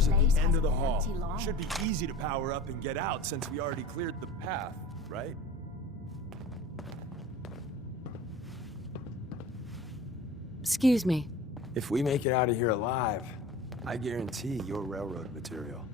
elevator's at place the end has of the an hall. empty lawn. Should be easy to power up and get out since we already cleared the path, right? Excuse me. If we make it out of here alive, I guarantee you're railroad material.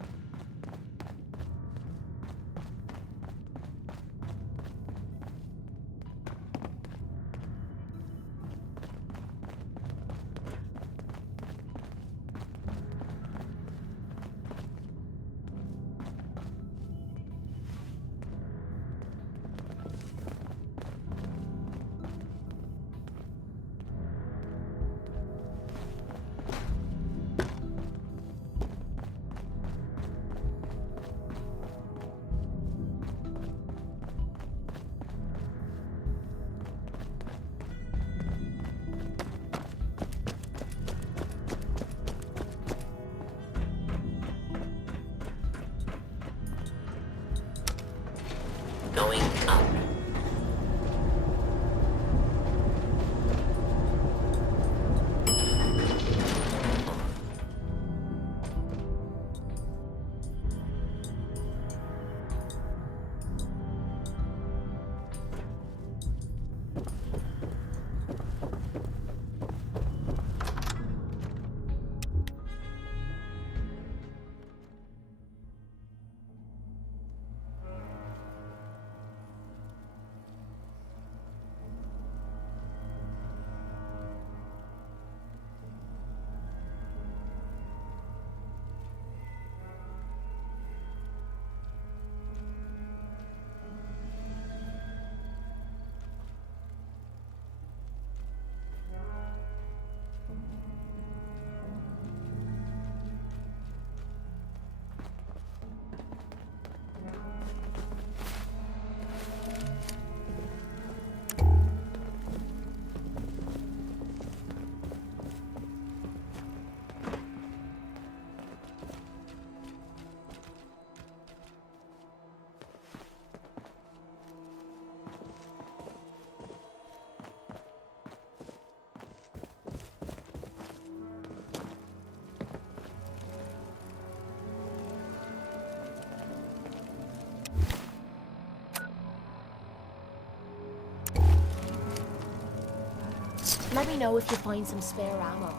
Going up. Let me know if you find some spare ammo.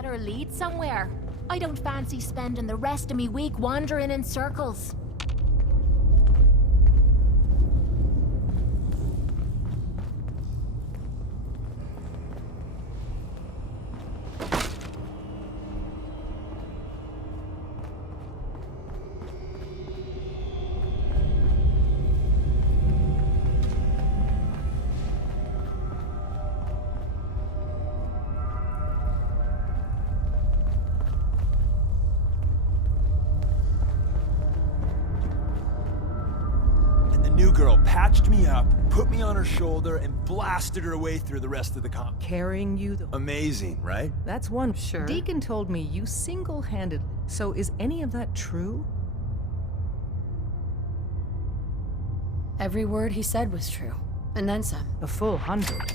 better lead somewhere. I don't fancy spending the rest of me week wandering in circles. New girl patched me up, put me on her shoulder, and blasted her way through the rest of the comp. Carrying you the... Amazing, right? That's one. Sure. Deacon told me you single-handedly. So is any of that true? Every word he said was true. And then some. A full 100.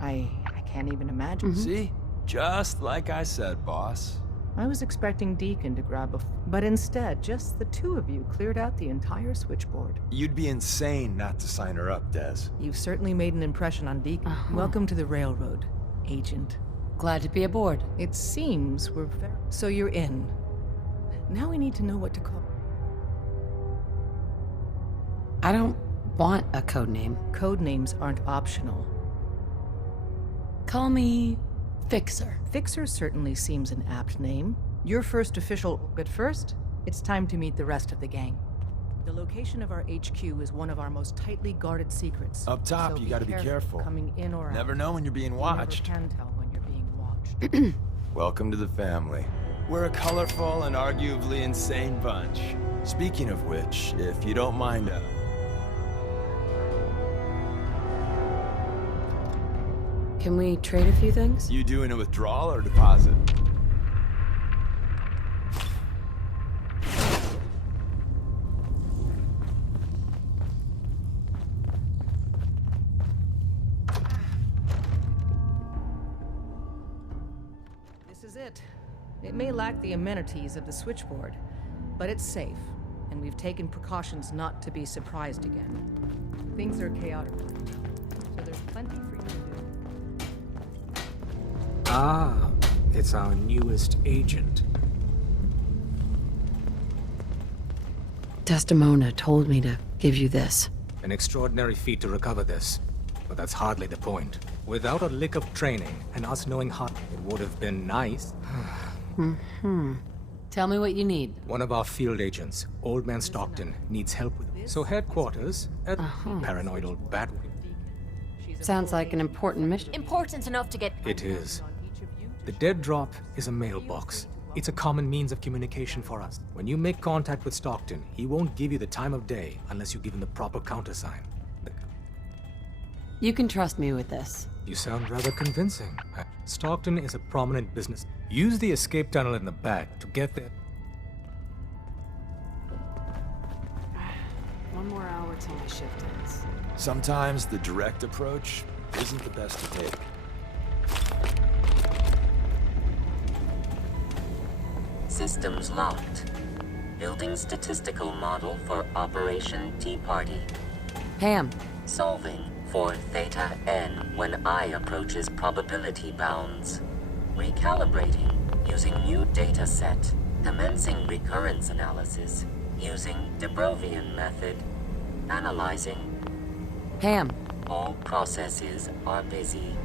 I can't even imagine. See? Just like I said, boss. I was expecting Deacon to grab a... But instead, just the two of you cleared out the entire switchboard. You'd be insane not to sign her up, Des. You've certainly made an impression on Deacon. Welcome to the Railroad, Agent. Glad to be aboard. It seems we're very... So you're in. Now we need to know what to call... I don't want a code name. Code names aren't optional. Call me Fixer. Fixer certainly seems an apt name. Your first official... But first, it's time to meet the rest of the gang. The location of our HQ is one of our most tightly guarded secrets. Up top, so you gotta be careful. Coming in or out. Never know when you're being watched. You never can tell when you're being watched. Welcome to the family. We're a colorful and arguably insane bunch. Speaking of which, if you don't mind, Can we trade a few things? you doing a withdrawal or deposit? This is it. It may lack the amenities of the switchboard, but it's safe, and we've taken precautions not to be surprised again. Things are chaotic, so there's plenty for you to do. Ah, it's our newest agent. Desdemona told me to give you this. An extraordinary feat to recover this. But that's hardly the point. Without a lick of training, and us knowing how, it would have been nice. Tell me what you need. One of our field agents, Old Man Stockton, needs help with this. So headquarters at Paranoidal Battery. Sounds like an important mission. Important enough to get... It is. The dead drop is a mailbox. It's a common means of communication for us. When you make contact with Stockton, he won't give you the time of day unless you give him the proper countersign. You can trust me with this. You sound rather convincing. Stockton is a prominent business. Use the escape tunnel in the back to get there. One more hour till my shift ends. Sometimes the direct approach isn't the best to take. Systems locked. Building statistical model for Operation Tea Party. Pam, Solving for Theta N when I approaches probability bounds. Recalibrating using new data set. Commencing recurrence analysis using de Brovian method. Analyzing. Pam. All processes are busy.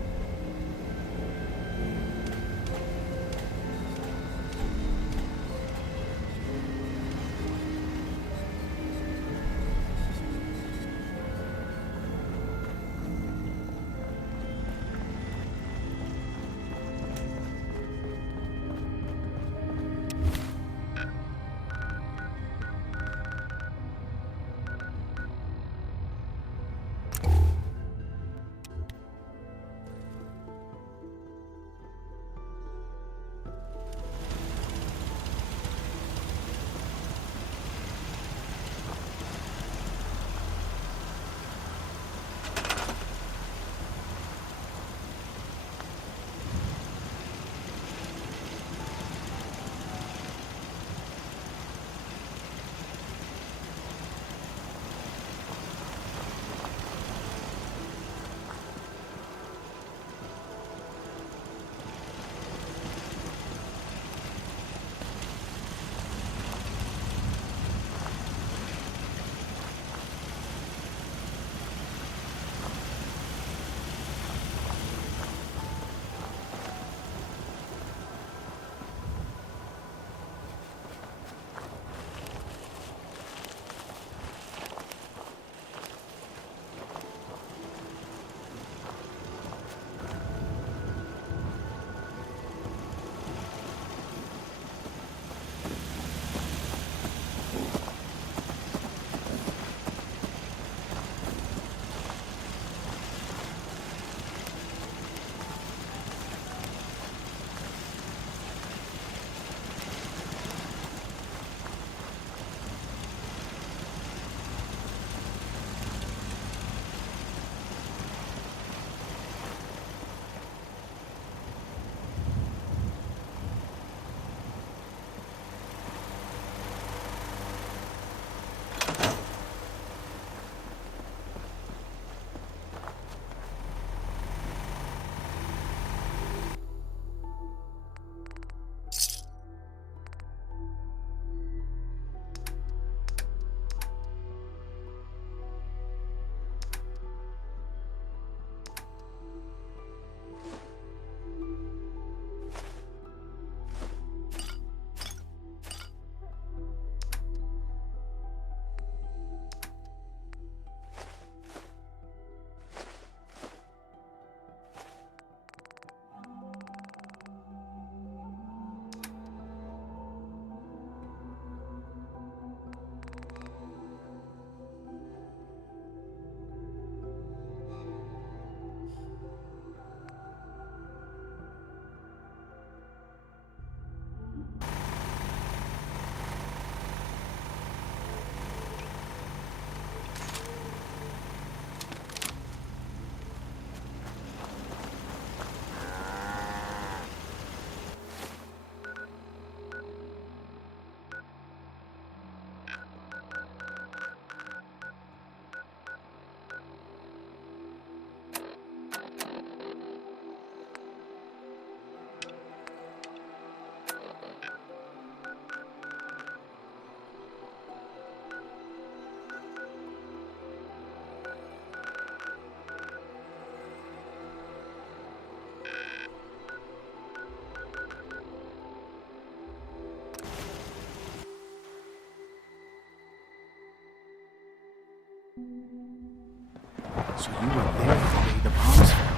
So you were there the day the bombs fell.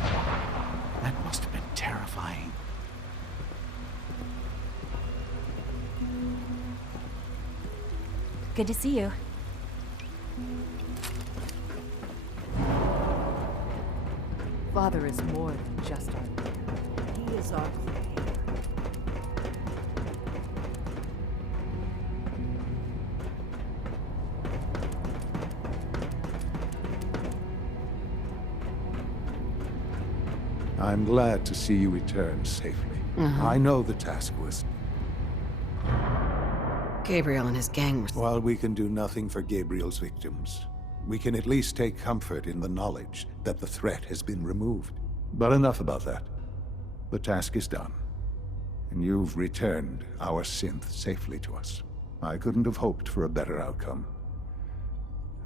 That must have been terrifying. Good to see you. Father is more than just our leader. He is our creator. I'm glad to see you return safely. I know the task was... Gabriel and his gang were... While we can do nothing for Gabriel's victims, we can at least take comfort in the knowledge that the threat has been removed. But enough about that. The task is done. And you've returned our synth safely to us. I couldn't have hoped for a better outcome.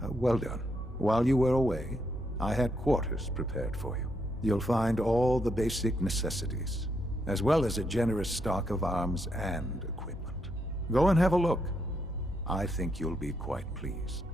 Well done. While you were away, I had quarters prepared for you. You'll find all the basic necessities, as well as a generous stock of arms and equipment. Go and have a look. I think you'll be quite pleased.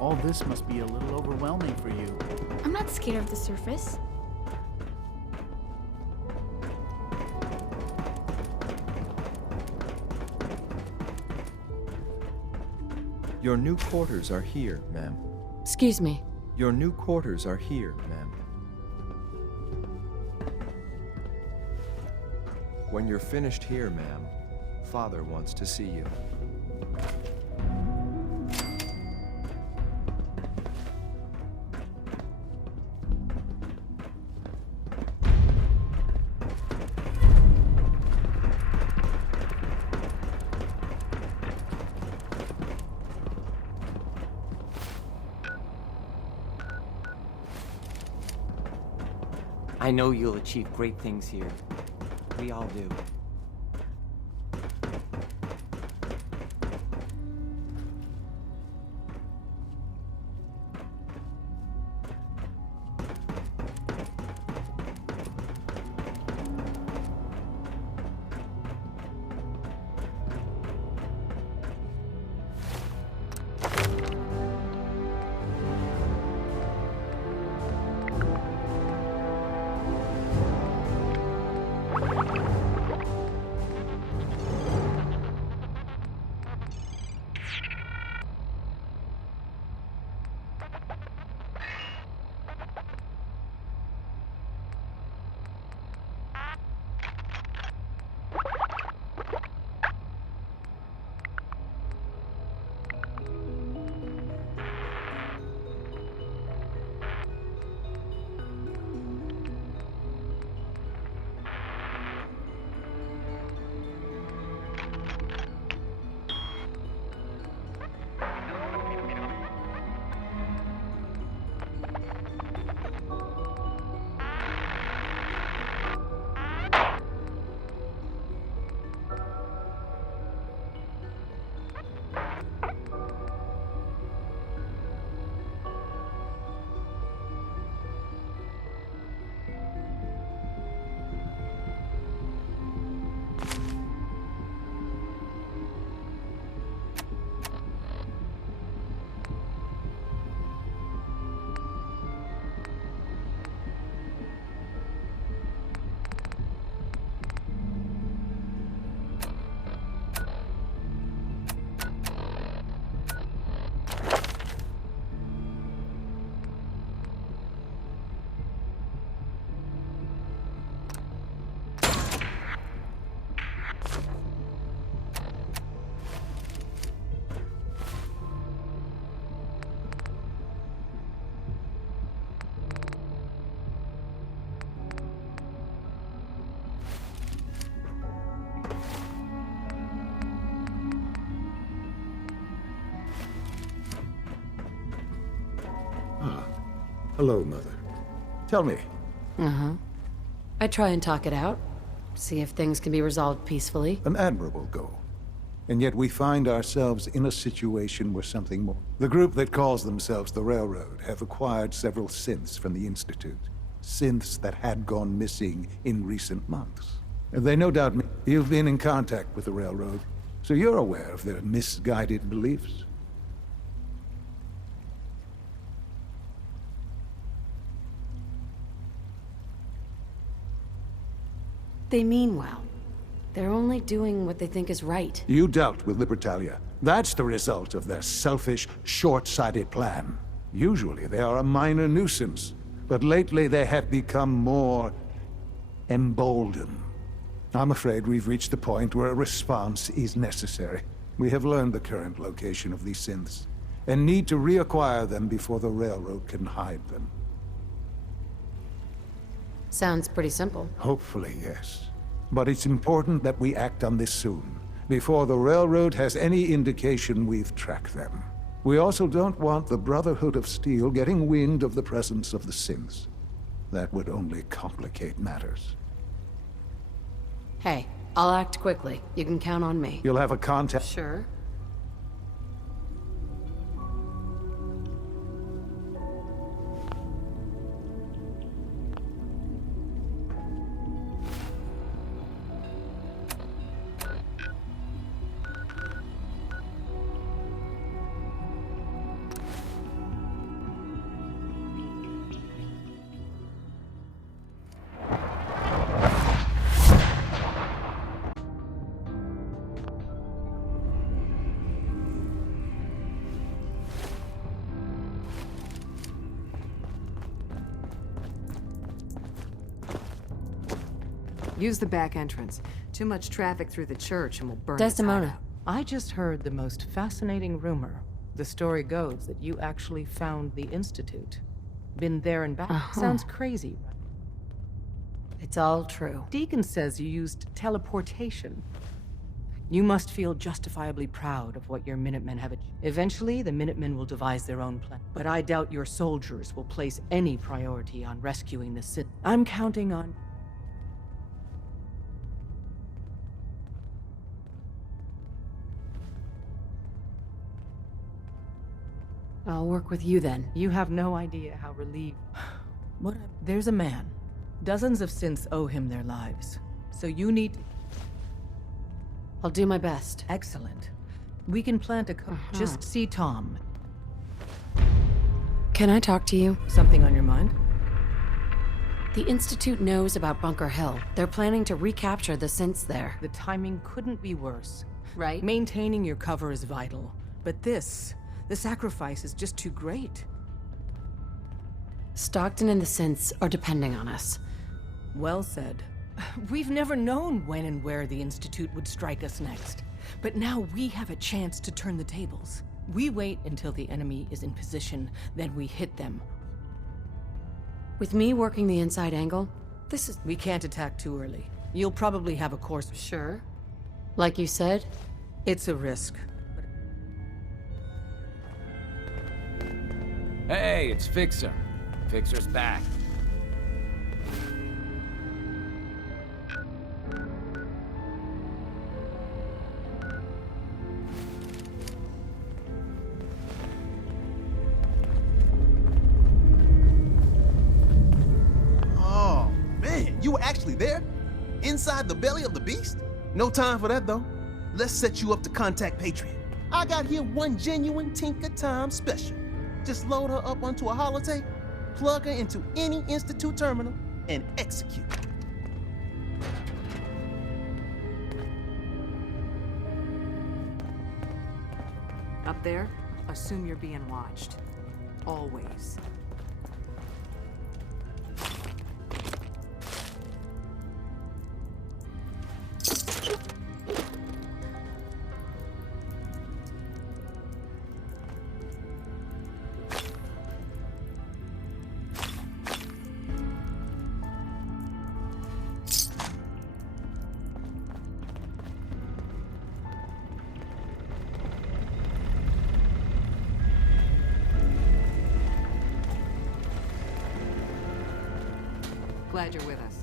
All this must be a little overwhelming for you. I'm not scared of the surface. Your new quarters are here, ma'am. Excuse me. Your new quarters are here, ma'am. When you're finished here, ma'am, Father wants to see you. I know you'll achieve great things here. We all do. Hello, Mother. Tell me, I try and talk it out, see if things can be resolved peacefully. an admirable goal. And yet we find ourselves in a situation where something more. The group that calls themselves the Railroad have acquired several synths from the Institute. Synths that had gone missing in recent months. And they no doubt... You've been in contact with the Railroad, so you're aware of their misguided beliefs. They mean well. They're only doing what they think is right. You dealt with Libertalia. That's the result of their selfish, short-sighted plan. Usually they are a minor nuisance, but lately they have become more emboldened. I'm afraid we've reached the point where a response is necessary. We have learned the current location of these synths, and need to reacquire them before the Railroad can hide them. Sounds pretty simple. Hopefully, yes. But it's important that we act on this soon, before the Railroad has any indication we've tracked them. We also don't want the Brotherhood of Steel getting wind of the presence of the synths. That would only complicate matters. Hey, I'll act quickly. You can count on me. You'll have a contact... Sure. Use the back entrance. Too much traffic through the church and we'll burn Desdemona. this hideout. I just heard the most fascinating rumor. The story goes that you actually found the Institute. Been there and back. Sounds crazy, right? It's all true. Deacon says you used teleportation. You must feel justifiably proud of what your Minutemen have achieved. Eventually, the Minutemen will devise their own plan. But I doubt your soldiers will place any priority on rescuing the Sith. I'm counting on... I'll work with you then. You have no idea how relieved... There's a man. Dozens of synths owe him their lives. So you need... I'll do my best. Excellent. We can plant a... Just see Tom. Can I talk to you? Something on your mind? The Institute knows about Bunker Hill. They're planning to recapture the synths there. The timing couldn't be worse. Right? Maintaining your cover is vital. But this... the sacrifice is just too great. Stockton and the synths are depending on us. Well said. We've never known when and where the Institute would strike us next. But now we have a chance to turn the tables. We wait until the enemy is in position, then we hit them. With me working the inside angle, this is... We can't attack too early. You'll probably have a course... Sure. Like you said? It's a risk. Hey, it's Fixer. Fixer's back. Oh, man, you were actually there? Inside the belly of the beast? No time for that, though. Let's set you up to contact Patriot. I got here one genuine Tinker Time special. Just load her up onto a holotape, plug her into any Institute terminal, and execute. Up there, assume you're being watched. Always. glad you're with us.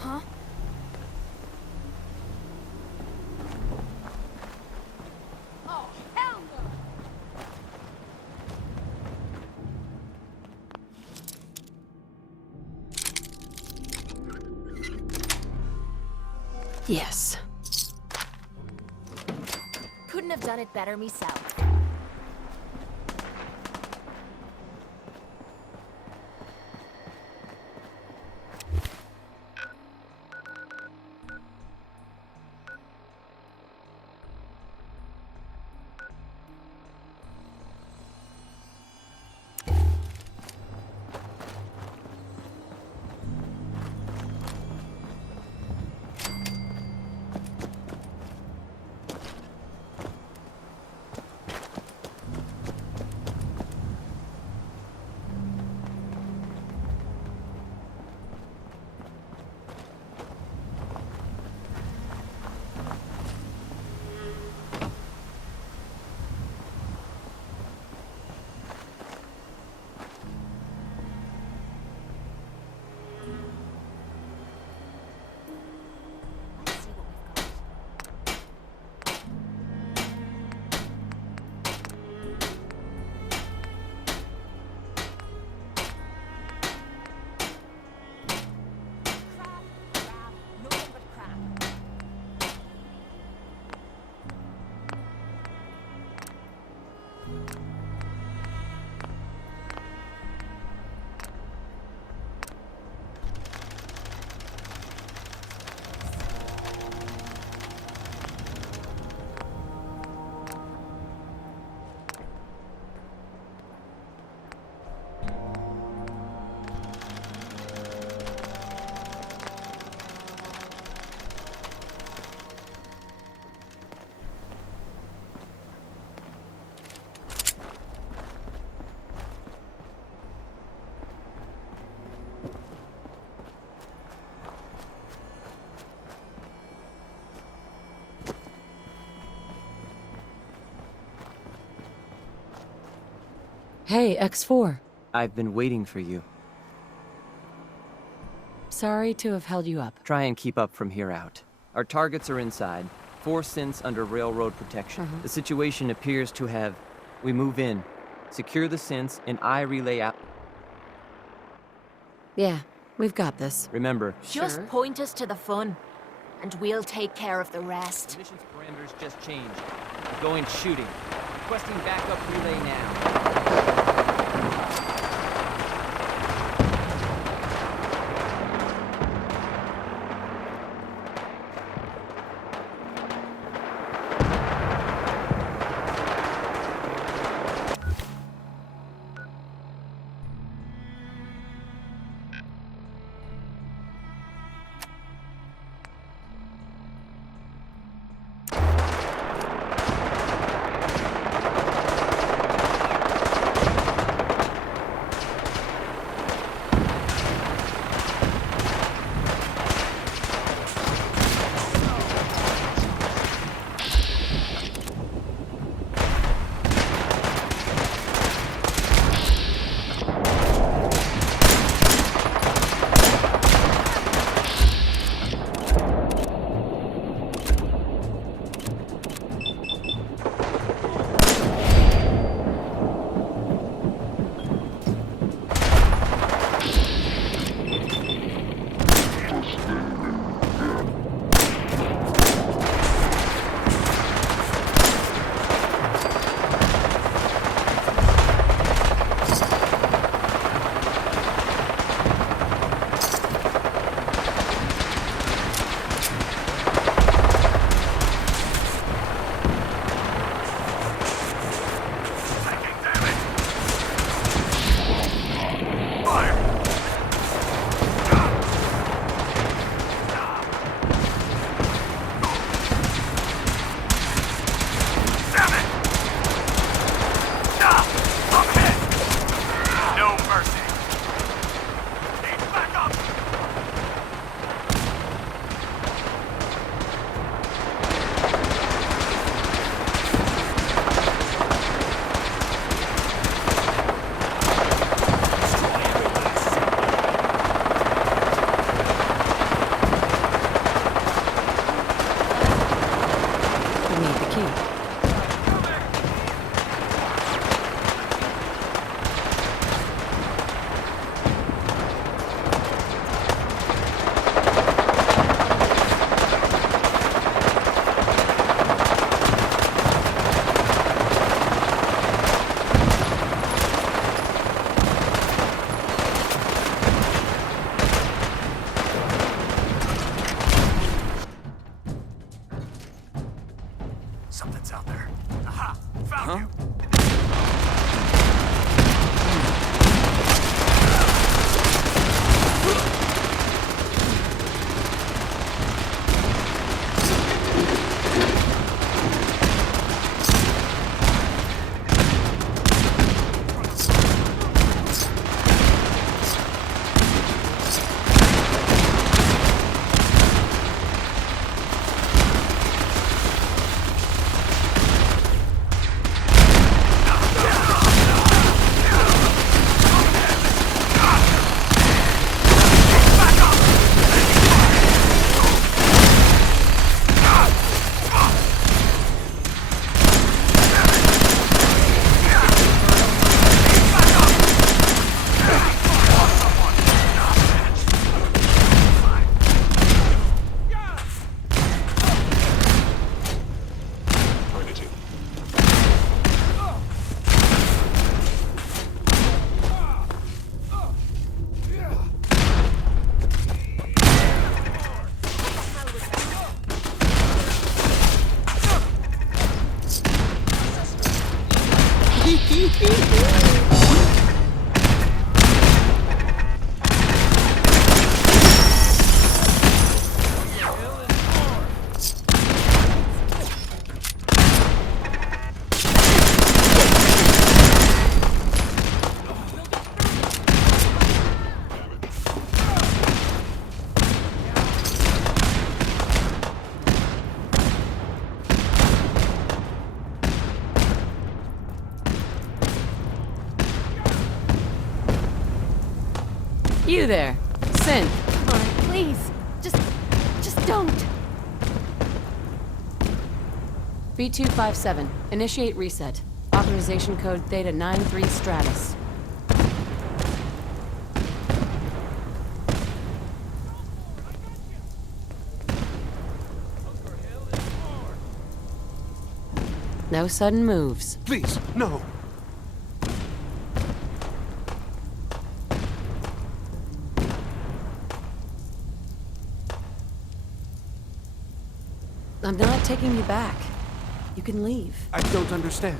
Huh? Oh, hell no! Yes. Couldn't have done it better myself. Hey, X4. I've been waiting for you. Sorry to have held you up. Try and keep up from here out. Our targets are inside. 4 synths under railroad protection. The situation appears to have... We move in. Secure the synths, and I relay out... Yeah, we've got this. Remember... Just point us to the fun, and we'll take care of the rest. Mission's parameters just changed. Going shooting. Requesting backup relay now. huh? You there, Sin. Come on, please. Just don't. B257, initiate reset. Authorization code Theta 93 Stratus. No sudden moves. Please, no. I'm not taking you back. You can leave. I don't understand.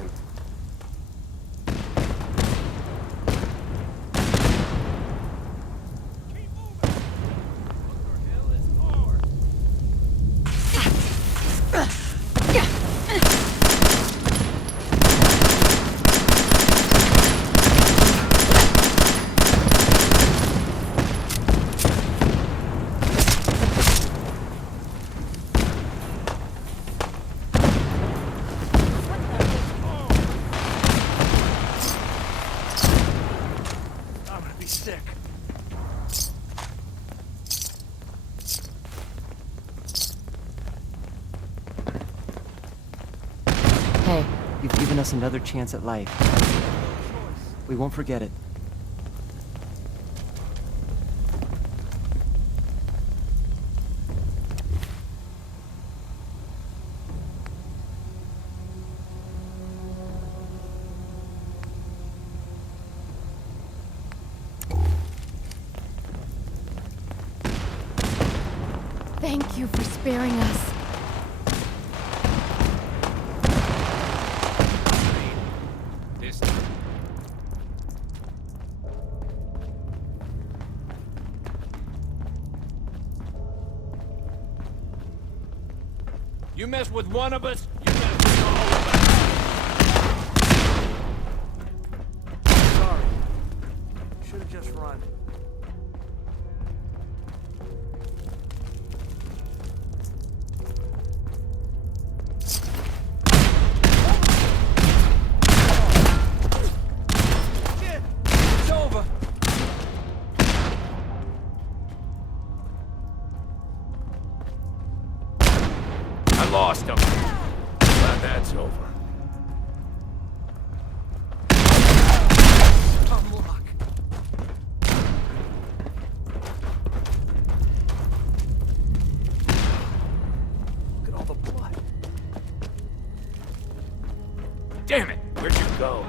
Sick. Hey. You've given us another chance at life. We won't forget it. Thank you for sparing us. This. You mess with one of us, you mess with all of us. Sorry. Should have just run. It's over. I lost him. Glad that's over. Unlock. Look at all the blood. Damn it! Where'd you go?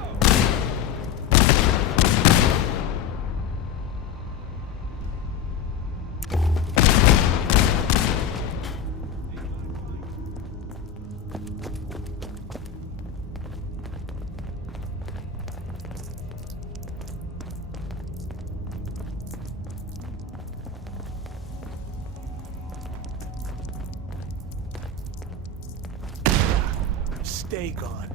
Stay gone.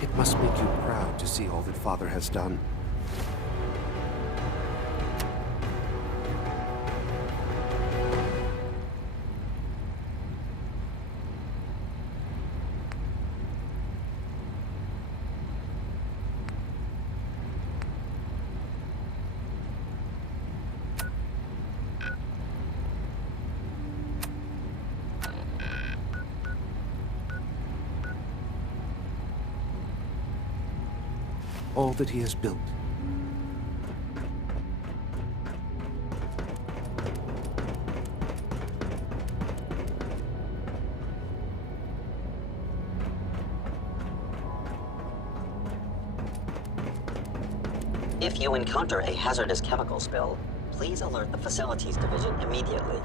It must make you proud to see all that Father has done. All that he has built. If you encounter a hazardous chemical spill, please alert the Facilities Division immediately.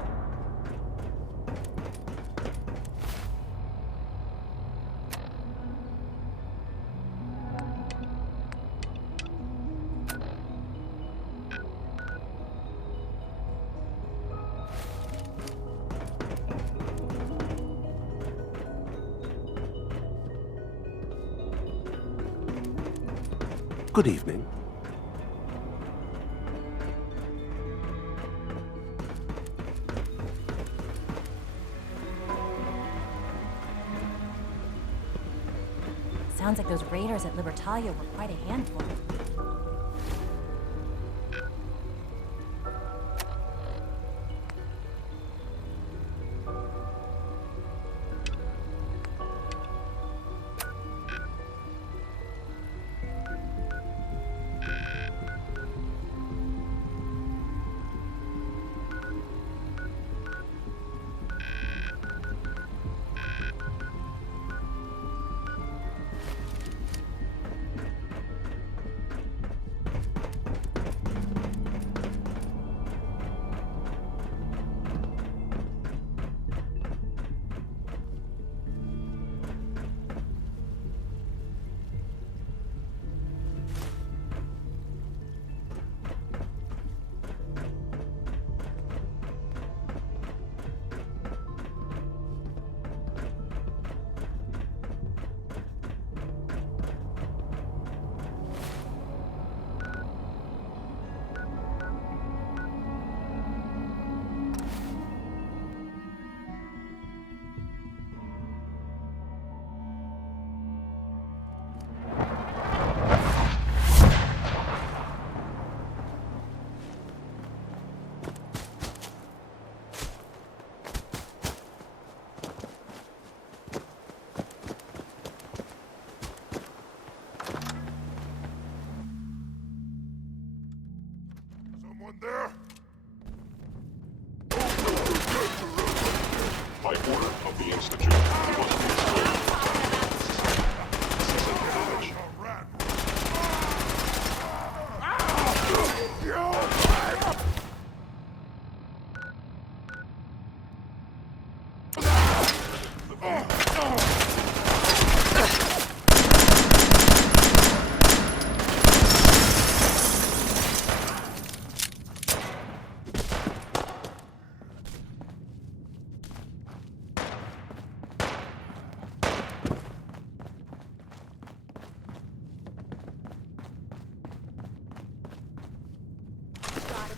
Good evening. Sounds like those raiders at Libertalia were quite a handful. of the Institute must be destroyed.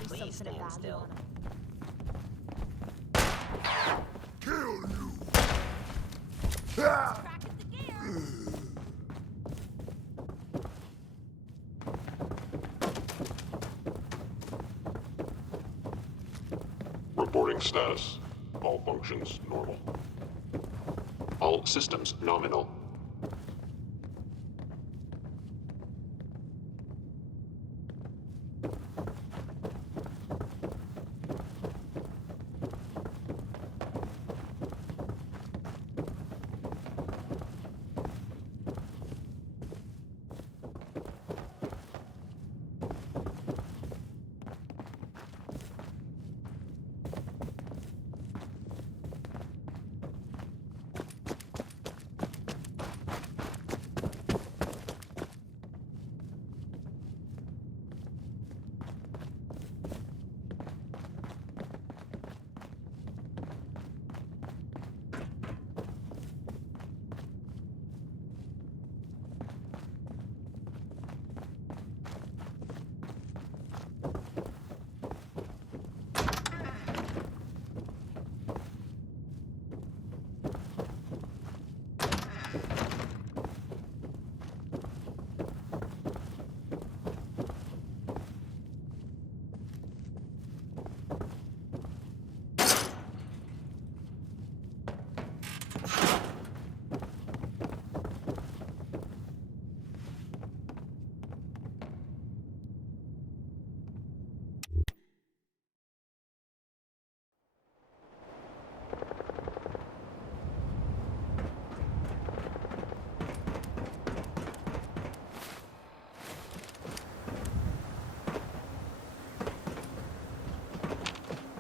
Please stand still. Reporting status. All functions normal. All systems nominal.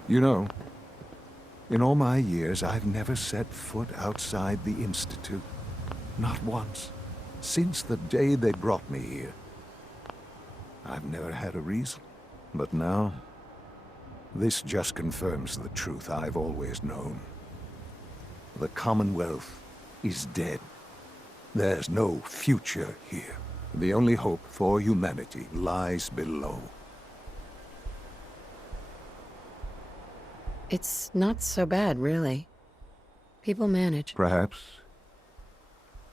You know, in all my years, I've never set foot outside the Institute. Not once. Since the day they brought me here. I've never had a reason. But now, this just confirms the truth I've always known. The Commonwealth is dead. There's no future here. The only hope for humanity lies below. It's not so bad, really. People manage. Perhaps.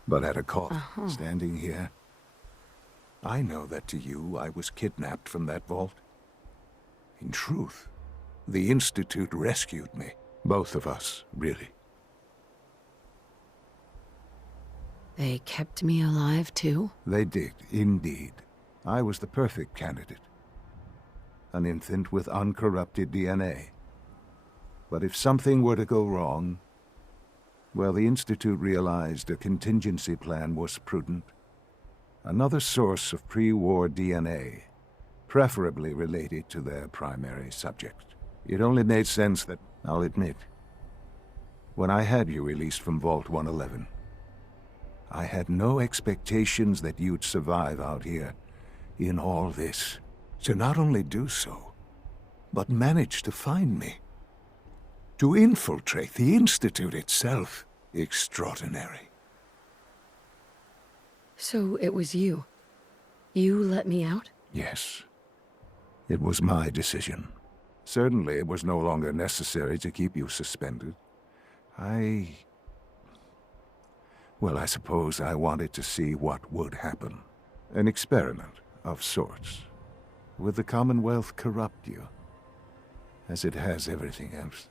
But at a cost. Standing here, I know that to you I was kidnapped from that vault. In truth, the Institute rescued me. Both of us, really. They kept me alive, too? They did, indeed. I was the perfect candidate. An infant with uncorrupted DNA. But if something were to go wrong, well, the Institute realized a contingency plan was prudent. Another source of pre-war DNA, preferably related to their primary subject. It only made sense that, I'll admit, when I had you released from Vault 111, I had no expectations that you'd survive out here in all this. To not only do so, but manage to find me. To infiltrate the Institute itself. Extraordinary. So it was you. You let me out? Yes. It was my decision. Certainly it was no longer necessary to keep you suspended. Well, I suppose I wanted to see what would happen. An experiment of sorts. Would the Commonwealth corrupt you? As it has everything else.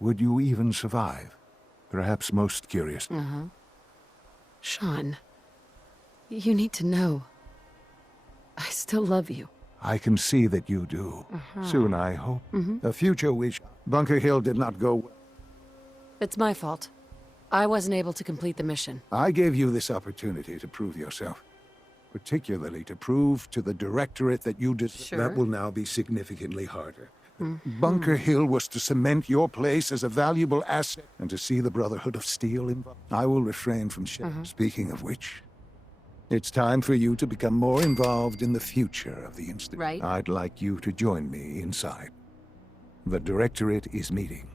Would you even survive? Perhaps most curious. Sean, you need to know. I still love you. I can see that you do. Soon, I hope. A future which Bunker Hill did not go well. It's my fault. I wasn't able to complete the mission. I gave you this opportunity to prove yourself. Particularly to prove to the Directorate that you did. Sure. That will now be significantly harder. Bunker Hill was to cement your place as a valuable asset and to see the Brotherhood of Steel involved. I will refrain from Speaking of which, it's time for you to become more involved in the future of the Institute. Right. I'd like you to join me inside. The Directorate is meeting,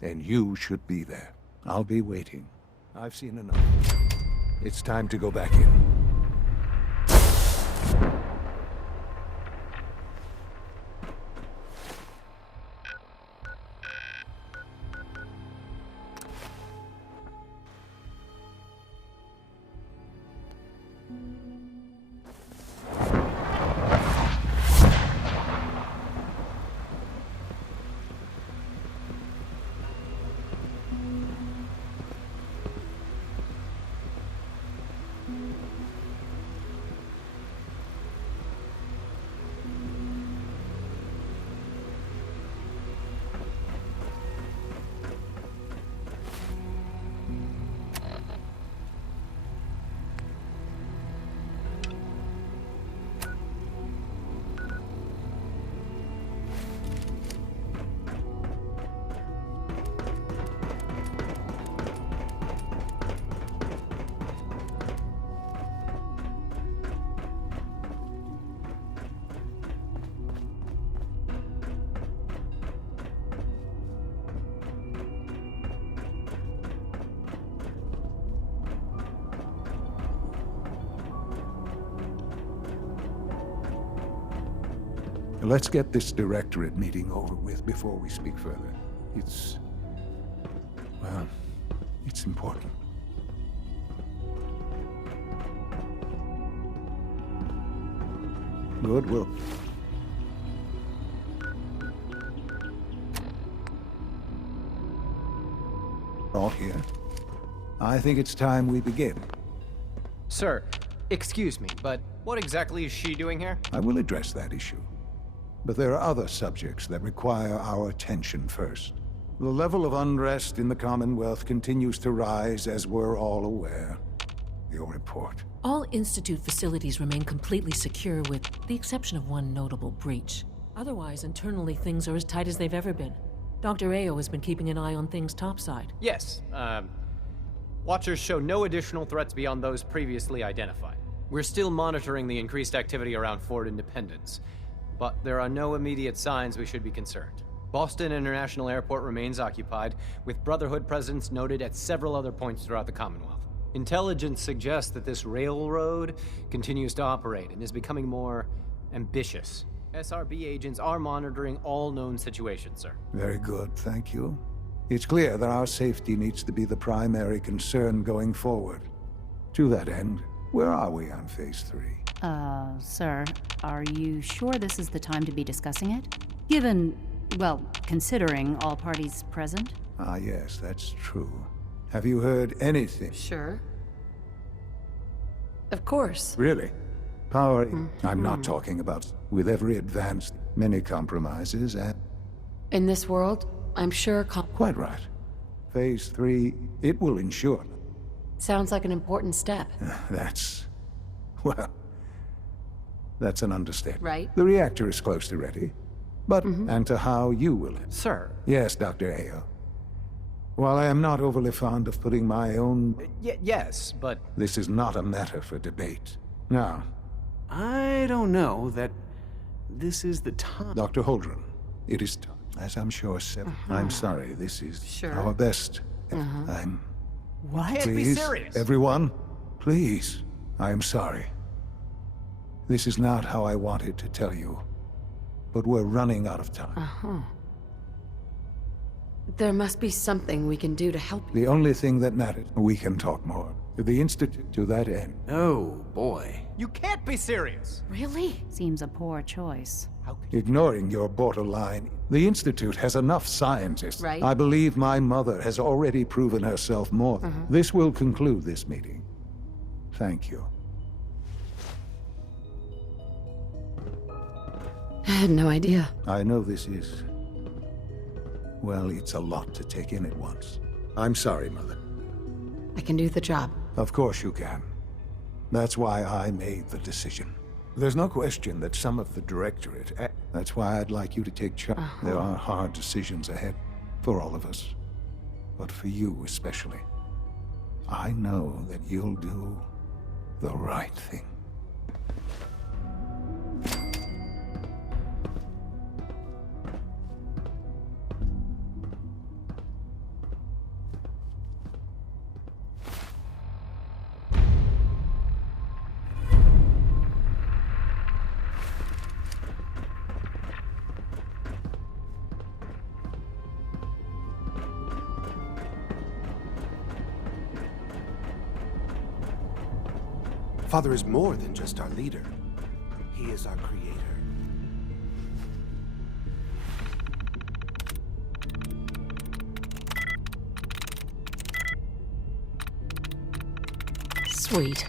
and you should be there. I'll be waiting. I've seen enough. It's time to go back in. Let's get this Directorate meeting over with before we speak further. Well, it's important. Good, well. All here. I think it's time we begin. Sir, excuse me, but what exactly is she doing here? I will address that issue. But there are other subjects that require our attention first. The level of unrest in the Commonwealth continues to rise, as we're all aware. Your report. All Institute facilities remain completely secure with the exception of one notable breach. Otherwise, internally, things are as tight as they've ever been. Dr. Ayo has been keeping an eye on things topside. Yes, Watchers show no additional threats beyond those previously identified. We're still monitoring the increased activity around Fort Independence, but there are no immediate signs we should be concerned. Boston International Airport remains occupied, with Brotherhood presence noted at several other points throughout the Commonwealth. Intelligence suggests that this railroad continues to operate and is becoming more ambitious. SRB agents are monitoring all known situations, sir. Very good, thank you. It's clear that our safety needs to be the primary concern going forward. To that end, where are we on Phase 3? Sir, are you sure this is the time to be discussing it? Given, well, considering all parties present? Ah, yes, that's true. Have you heard anything? Sure. Of course. Really? Power... I'm not talking about... With every advance, many compromises and... In this world, I'm sure Quite right. Phase 3, it will ensure... Sounds like an important step. That's... well... That's an understatement. Right. The reactor is close to ready. But, and to how you will... Sir. Yes, Dr. Ayo. While I am not overly fond of putting my own... yes, but... This is not a matter for debate. Now... I don't know that this is the time... Dr. Holdren, it is... As I'm sure said... I'm sorry, this is our best... I'm... What? Can't Please, be serious. Everyone, please. I am sorry. This is not how I wanted to tell you. But we're running out of time. There must be something we can do to help you. The only thing that matters, we can talk more. To the Institute, to that end. Oh, boy. You can't be serious! Really? Seems a poor choice. Ignoring your borderline, the Institute has enough scientists. Right. I believe my mother has already proven herself more. This will conclude this meeting. Thank you. I had no idea. I know this is... Well, it's a lot to take in at once. I'm sorry, Mother. I can do the job. Of course you can. That's why I made the decision. There's no question that some of the Directorate... That's why I'd like you to take charge. There are hard decisions ahead for all of us. But for you especially. I know that you'll do the right thing. Father is more than just our leader. He is our creator. Sweet.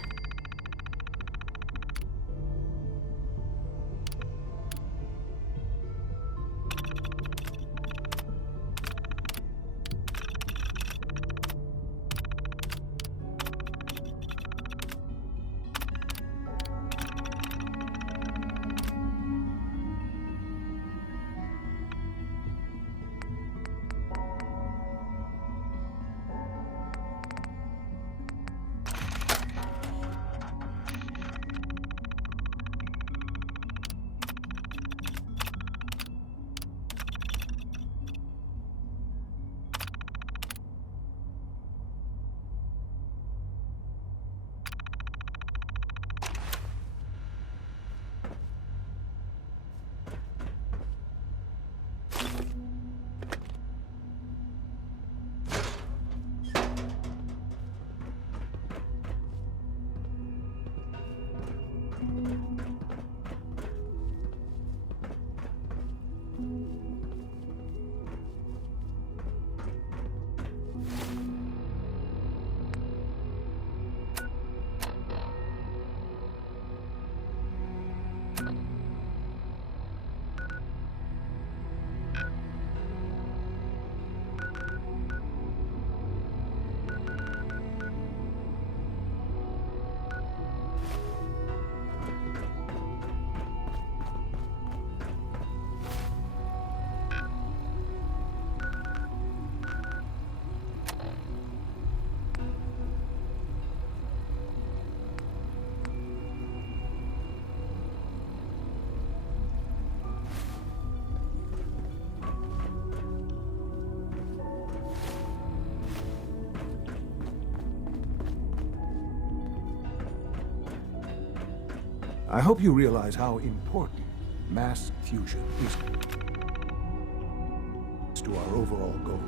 I hope you realize how important mass fusion is to our overall goal.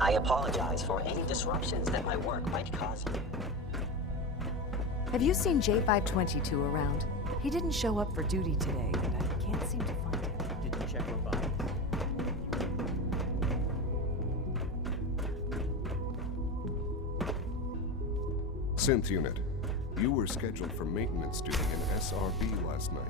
I apologize for any disruptions that my work might cause you. Have you seen J522 around? He didn't show up for duty today, and I can't seem to find him. Didn't check robotics. Synth unit, you were scheduled for maintenance duty in SRB last night.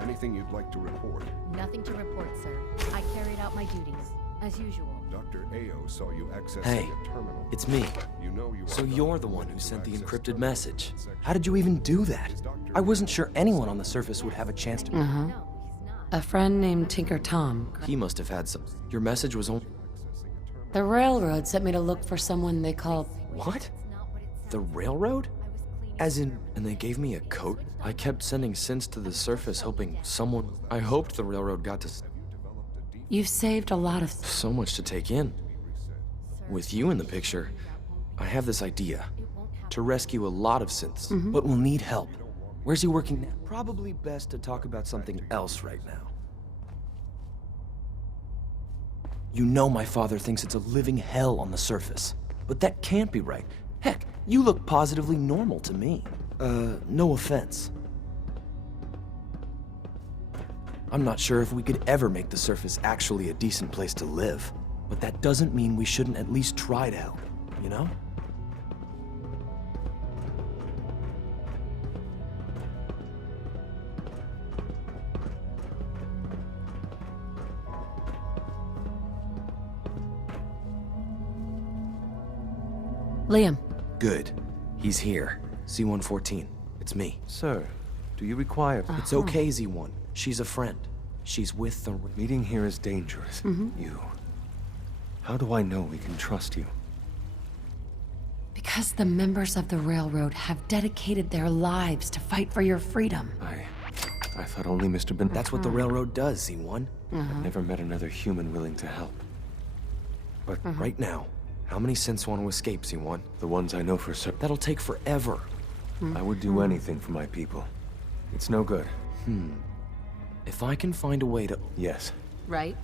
Anything you'd like to report? Nothing to report, sir. I carried out my duties, as usual. Dr. Ao saw you accessing Hey, a terminal. it's me. You know you So are you're not the one who permitted sent to the access encrypted terminals message. in section. How did you even do that? I wasn't sure anyone on the surface would have a chance to... A friend named Tinker Tom. He must have had some... Your message was only... The railroad sent me to look for someone they call... What? The railroad? As in... And they gave me a coat? I kept sending synths to the surface hoping someone... I hoped the railroad got to... You've saved a lot of... So much to take in. With you in the picture, I have this idea. to rescue a lot of synths, but we'll need help. Where's he working now? Probably best to talk about something else right now. You know my father thinks it's a living hell on the surface. But that can't be right. Heck, you look positively normal to me. No offense. I'm not sure if we could ever make the surface actually a decent place to live. But that doesn't mean we shouldn't at least try to help, you know? Liam. Good. He's here. C-114. It's me. Sir, do you require... It's okay, Z-1. She's a friend. She's with the... Meeting here is dangerous. You... How do I know we can trust you? Because the members of the Railroad have dedicated their lives to fight for your freedom. I thought only Mr. Ben... That's what the Railroad does, Z-1. I've never met another human willing to help. But Right now, how many synths want to escape, Z-1? the ones I know for certain... That'll take forever. I would do anything for my people. It's no good. If I can find a way to... Yes. Right?